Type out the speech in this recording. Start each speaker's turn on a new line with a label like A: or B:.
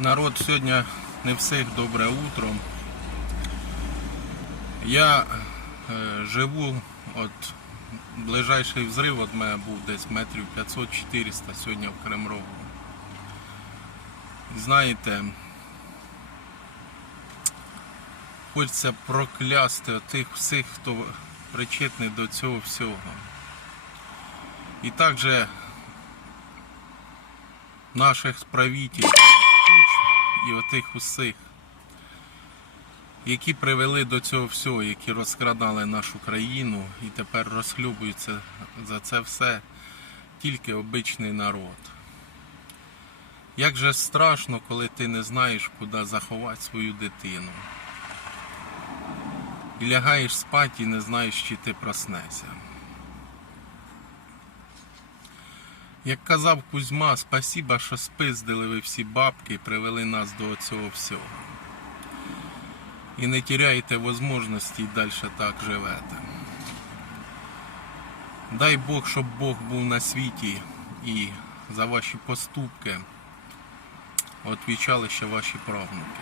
A: Народ, сьогодні не всіх добре утро. Я е, живу, от ближайший взрив від мене був десь метрів 500-400 сьогодні в Кремрову. Знаєте, хочеться проклясти тих всіх, хто причетний до цього всього. І також наших правителів і отих усіх, які привели до цього всього, які розкрадали нашу країну і тепер розхлюбуються за це все тільки обичний народ. Як же страшно, коли ти не знаєш, куди заховати свою дитину. І лягаєш спати і не знаєш, чи ти проснешся. Як казав Кузьма, спасіба, що спиздили ви всі бабки і привели нас до цього всього. І не тіряйте можливості і далі так живете. Дай Бог, щоб Бог був на світі і за ваші поступки відвічали ще ваші правнуки.